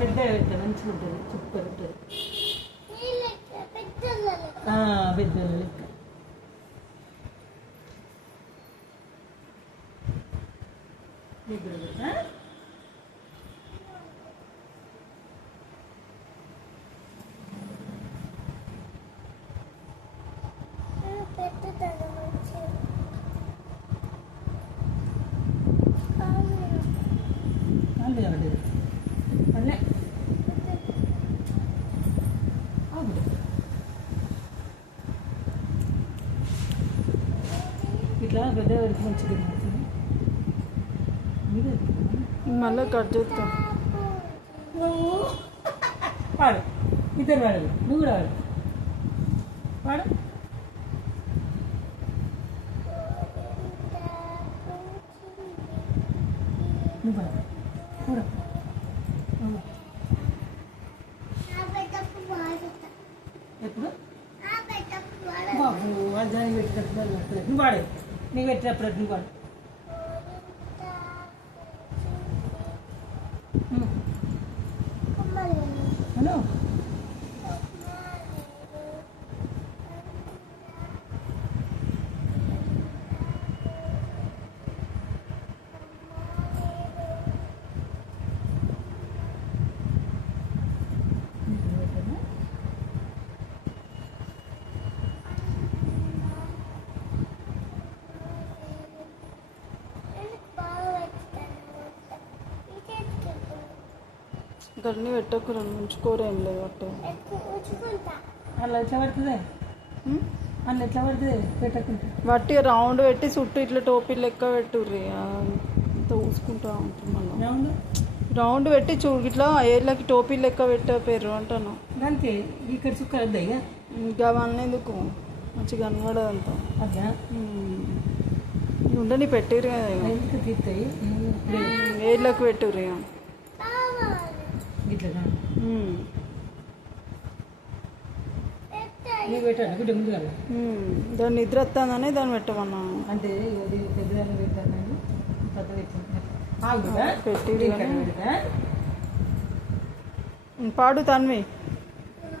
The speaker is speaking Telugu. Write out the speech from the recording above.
పెద్ద పెద్ద మంచిగా ఉంటుంది, సూపర్ ఉంటుంది. పెద్ద లెక్క ఇట్లా పెద్ద మంచిగా మళ్ళీ కట్ చేస్తాం. పాడు, ఇద్దరు పాడదు, నువ్వు కూడా పాడు. నువ్వు పాడు కూడా. ఎప్పుడు బాబు అజాని పెట్టినప్పుడు నువ్వు పాడే, నీకు పెట్టినప్పుడు నువ్వు పాడు. హలో గడ్ని పెట్టకురా, ఉంచుకోరు, ఏం లేదు అట్టే. అలా ఎట్లా పడుతుంది, అలా ఎట్లా పడుతుంది పెట్టకుంటే. బట్టి రౌండ్ పెట్టి చుట్టూ ఇట్లా టోపీ లెక్క పెట్టుర్రి, అంత ఊసుకుంటా ఉంటున్నాను. రౌండ్ పెట్టి ఇట్లా ఏళ్ళకి టోపీ లెక్క పెట్టారు అంటాను. దానికి ఇక్కడ చుక్కలు వద్దాయి ఇంకా అవన్నీ ఎందుకు, మంచిగా కనబడదు అంతా. అదా ఉండని పెట్టిర్రు కదా, ఎందుకు తీస్తాయి ఏళ్ళకి పెట్టుర్రి. ఇట్లా నీకు పెట్టాను గుడ్డ ముందు కదా, దాన్ని నిద్ర వస్తుందని దాన్ని పెట్టమన్నా. అంటే పెద్దదాన్ని పెట్టానని కొత్త పెట్టింది పెట్టి పాడు తన్వి.